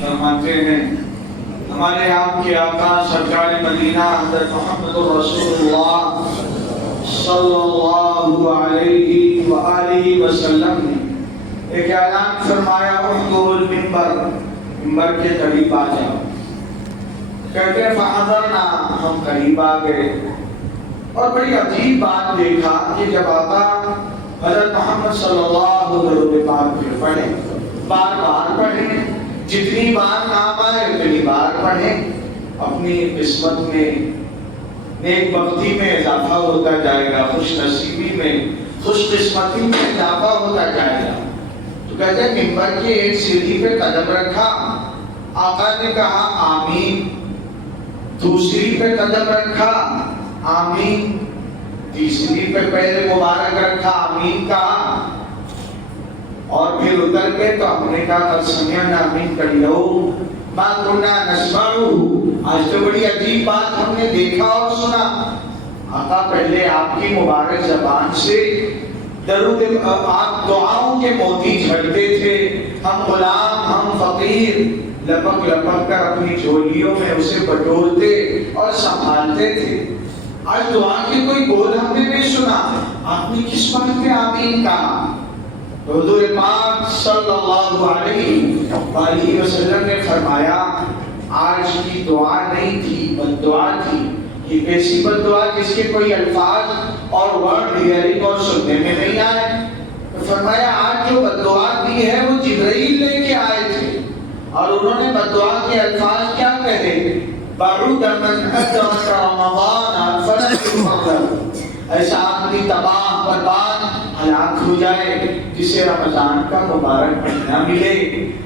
فرماتے ہیں ہمارے آپ کے آقا سرکار مدینہ حضرت محمد رسول اللہ صلی اللہ علیہ وآلہ وسلم نے ایک اعلان فرمایا احضروا المنبر، منبر کے قریب آ جاؤ۔ کہتے ہیں فحضرنا، ہم قریب آ گئے اور بڑی عجیب بات دیکھا کہ جب آقا حضرت محمد صلی اللہ علیہ وسلم پڑھیں، بار بار پڑھیں، جتنی بار نام آئے اتنی بار پڑھیں، اپنی قسمت میں نیک بختی میں اضافہ ہوتا جائے گا، خوش نصیبی میں، خوش قسمتی میں اضافہ ہوتا جائے گا۔ تو کہتے ہیں منبر کی ایک سیڑھی پہ قدم رکھا، آقا نے کہا آمین، دوسری پہ قدم رکھا آمین، تیسری پہ پیر مبارک رکھا آمین کہا، اور پھر اتر کے تو ہم نے کہا قد سمعنا من قلیل ما کنا نسمع۔ آج تو بڑی عجیب بات ہم نے دیکھا اور سنا۔ آقا پہلے آپ کی مبارک زبان سے درود آپ دعاؤں کے موتی جھڑتے تھے، ہم غلام، ہم فقیر، لپک لپک کر اپنی جھولیوں میں اسے بٹورتے اور سنبھالتے تھے۔ آج دعا کی کوئی بول ہم نے نہیں سنا، آپ نے کس بات پہ آمین کہا؟ حضور پاک صلی اللہ علیہ وآلہ وسلم نے فرمایا آج کی دعا نہیں تھی، بد دعا تھی۔ یہ کیسی بد دعا جس کے کوئی الفاظ اور ورڈ ہیئرنگ اور سننے میں نہیں آئے؟ فرمایا آج جو بد دعا دی ہے وہ جبرائیل لے کے آئے تھے اور انہوں نے بد دعا کے الفاظ کیا کہے؟ بعد من ادرک رمضان فلن يفضل، ایسا آدمی تباہ برباد ہلاک ہو جائے جسے رمضان کا مبارک مہینہ ملے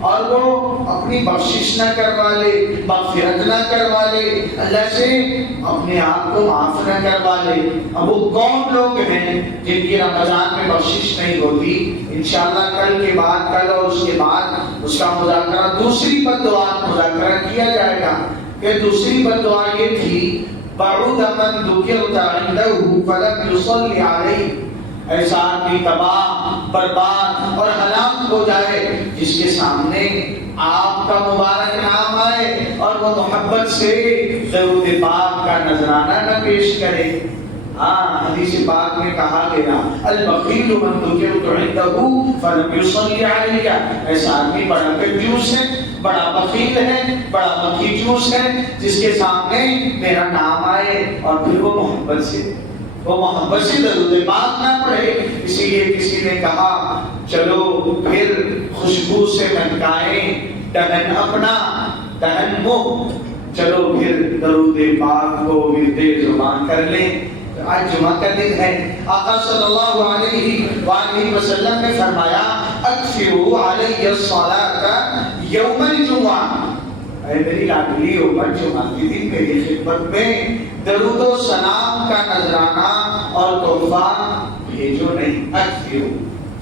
اور وہ اپنی بخشش نہ کروا لے، مغفرت نہ کروا لے، اللہ سے اپنے آپ کو معاف نہ کروا لے۔ اب وہ کون لوگ ہیں جن کی رمضان میں بخشش نہیں ہوتی؟ انشاءاللہ کل کے بعد، کل اور اس کے بعد اس کا مذاکرہ، دوسری بد دعا مذاکرہ کیا جائے گا کہ دوسری بد دعا یہ تھی بعد من ذکرت عنده فلم يصلي عليه، ایسا آدمی تباہ برباد اور ہلاک ہو جائے جس کے سامنے آپ کا مبارک نام آئے اور وہ محبت سے درود پاک کا نذرانہ نہ پیش کرے۔ ہاں حدیث پاک میں کہا گیا البخیل من ذکرت عنده فلم يصلي عليك، ایسا آدمی بڑا کنجوس ہے، بڑا بخیل ہے، بڑا بخیجوس ہے جس کے سامنے میرا نام آئے اور پھر وہ محبت سے درود پاک نہ پڑھے۔ اسی لیے کسی نے کہا چلو پھر خوشبو سے مہکائیں دہن اپنا، دہن منہ، چلو پھر درود پاک کو ورد زبان کر لیں۔ آج جمعہ کا دن ہے، آقا صلی اللہ علیہ وآلہ وسلم نے فرمایا اکثروا علی الصلاۃ یوم الجمعہ، اے میری لاڈلی امت جمعہ کے دن میری خدمت میں درود و سلام کا نذرانہ اور تحفہ بھیجو نہیں، اکثروا،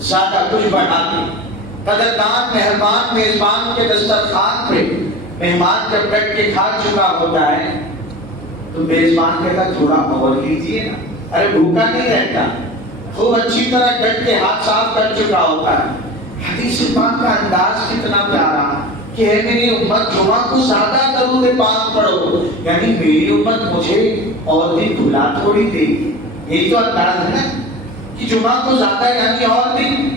زیادہ کچھ بڑھا دیں۔ قدردان مہربان میزبان کے دسترخوان پہ مہمان جب بیٹھ کے کھا چکا ہوتا ہے تو میزبان کہتا تھوڑا اور لیجیے نا، ارے بھوکا نہیں رہتا، خوب اچھی طرح ڈٹ کے ہاتھ صاف کر چکا ہوتا ہے۔ حدیث پاک کا انداز کتنا پیارا کہ اے میری امت جمعہ کو زیادہ درود پاک پڑھو، یعنی میری امت مجھے اور دن بھلا تھوڑی دے گی۔ یہی تو انداز ہے کہ جمعہ کو زیادہ، یعنی اور دن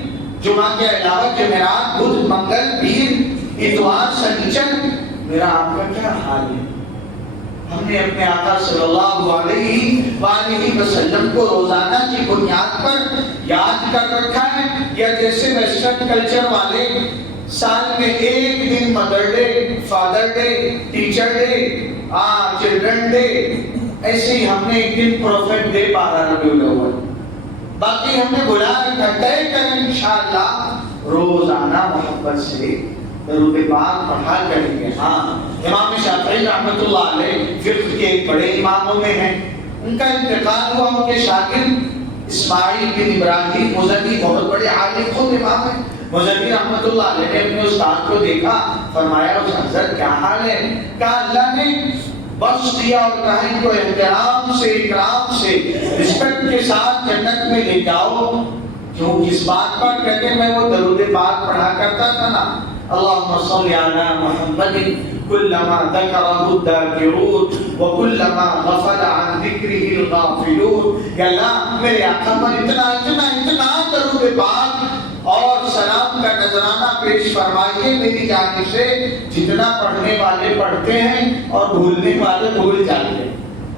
جمعہ کے علاوہ جمعرات، بدھ، منگل، پیر، اتوار، شنیچر، میرا آپ کا کیا حال ہے؟ ہم نے اپنے آقا صلی اللہ علیہ وآلہ وسلم کو روزانہ کی بنیاد پر یاد کر رکھا ہے، یا جیسے ویسٹرن کلچر والے سال میں ایک دن mother day, father day, teacher day, children day, ایسے ہی ہم نے ایک دن پروفیٹ ڈے 12 ربیع الاول، باقی ہم نے بلا رکھا طے کر انشاءاللہ روزانہ محبت سے درود پاک پڑھا کریں گے۔ ہاں امام شافعی رحمۃ اللہ علیہ فقہ کے ایک بڑے اماموں میں ہیں، ان کا انتقال ہوا، ان کے شاگرد اسماعیل بن ابراہیم مزنی بہت بڑے عالم خود امام ہیں۔ مزنی رحمۃ اللہ علیہ نے اپنے استاد کو دیکھا، فرمایا اس حضرت کیا حال ہے؟ کہا اللہ نے بخش دیا اور کہا ان کو احترام سے، اکرام سے، رسپیکٹ کے ساتھ جنت میں لے جاؤ۔ کیوں؟ کس بات پر؟ کہتے میں وہ درود پاک پڑھا کرتا تھا نا، اللهم صل على محمد كلما ذكره الذاكرون وكلما غفل عن ذكره الغافلون. یا اللہ میرے آقا پر اتنا درود پاک اور سلام کا نذرانہ پیش فرمائیے میری جانب سے، جتنا پڑھنے والے پڑھتے ہیں اور بھولنے والے بھول جاتے ہیں،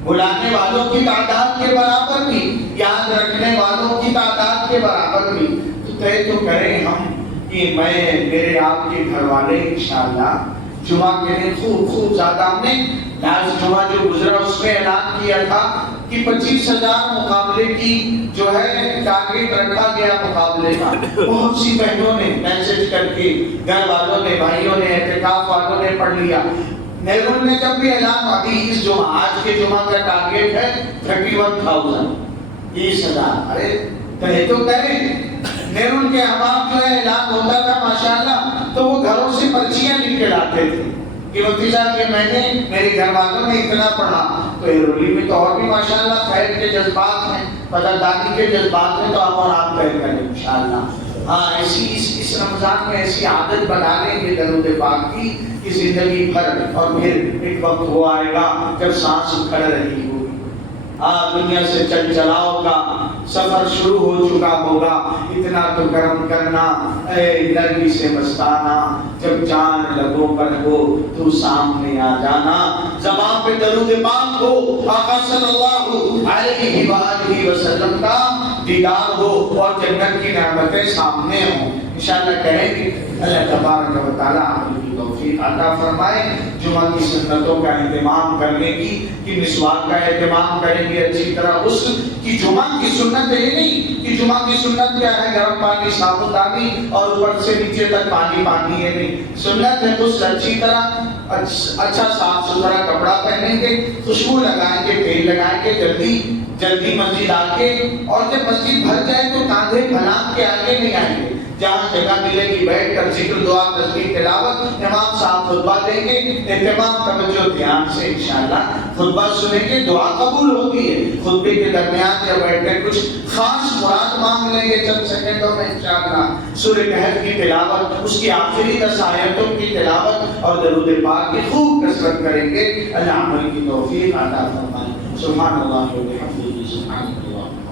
بھلانے والوں کی تعداد کے برابر بھی، یاد رکھنے والوں کی تعداد کے برابر بھی. تو طے تو کریں ہم کہ میں میرے آپ کے گھر والے انشاءاللہ جمعہ کے دن خوب زیادہ، ہم نے لاسٹ جمعہ جو گزرا اس میں اعلان کیا تھا کہ 25,000 مقابلے کی جو ہے ٹارگیٹ رکھا گیا مقابلے کا. بہت سی بہنوں نے میسج کر کے، گھر والوں نے، بھائیوں نے، اعتکاف والوں نے پڑھ لیا. نیرول نے جب بھی اعلان، ابھی اس جمعہ آج کے جمعہ کا ٹارگیٹ ہے 31,000، 30,000. ارے کہے تو کریں. نیرول کے احباب جو ہے اعلان ہوتا تھا ماشاءاللہ تو وہ گھروں سے پرچیاں لکھ کے لاتے تھے کہ مفتی صاحب کہ میں نے، میرے گھر والوں نے اتنا پڑھا. تو ایرولی میں تو اور بھی ماشاءاللہ خیر کے جذبات ہیں، بدردانی کے جذبات ہیں، تو ہم اور آپ طے کریں انشاءاللہ. ہاں ایسی اس رمضان میں ایسی عادت بنا لیں گے درود پاک کی کہ زندگی بھر، اور پھر ایک وقت وہ آئے گا جب سانس کھڑ رہی ہوگی، دنیا سے چل چلاؤ کا سفر شروع ہو چکا ہوگا. اتنا تو کرم کرنا اے لڑکی سے مستانہ، جب جان لبوں پر ہو تو سامنے آ جانا. زبان پہ درود پاک ہو، آقا صلی اللہ علیہ وآلہ وسلم کا دیدار ہو اور جنت کی نعمتیں سامنے ہوں. انشاءاللہ کہیں گے اللہ تبارک و تعالیٰ عمل کی توفیق عطا فرمائے. جمعہ کی سنتوں کا اہتمام کرنے کی، کہ مسواک کا اہتمام کریں گے اچھی طرح. غسل کی جمعہ کی سنت ہے یہ نہیں کہ جمعہ کی سنت کیا ہے گرم پانی صابن دانی اور اوپر سے نیچے تک پانی پانی ہے، نہیں. سنت ہے غسل اچھی طرح، اچھا صاف ستھرا کپڑا پہنیں گے، خوشبو لگائیں گے، تیل لگائیں گے، جلدی مسجد آ کے، اور جب مسجد بھر جائے تو کاندھے پھیلا کے آگے نہیں آئیں گے. جہاں جگہ ملے گی بیٹھ کر ذکر، دعا، تسبیح، تلاوت. امام صاحب خطبہ دیں گے، اہتمام توجہ دھیان سے انشاءاللہ خطبہ سنیں گے. دعا قبول ہوتی ہے. خطبے کے درمیان جب بیٹھ کر کچھ خاص مراد مانگ لیں گے چند سیکنڈوں میں انشاءاللہ. سورہ کہف کی تلاوت، اس کی آخری 10 آیتوں کی تلاوت اور درود پاک کی خوب کثرت کریں گے. اللہ عمل کی توفیق عطا فرمائے. سبحان اللہ و بحمدہ، سبحان اللہ.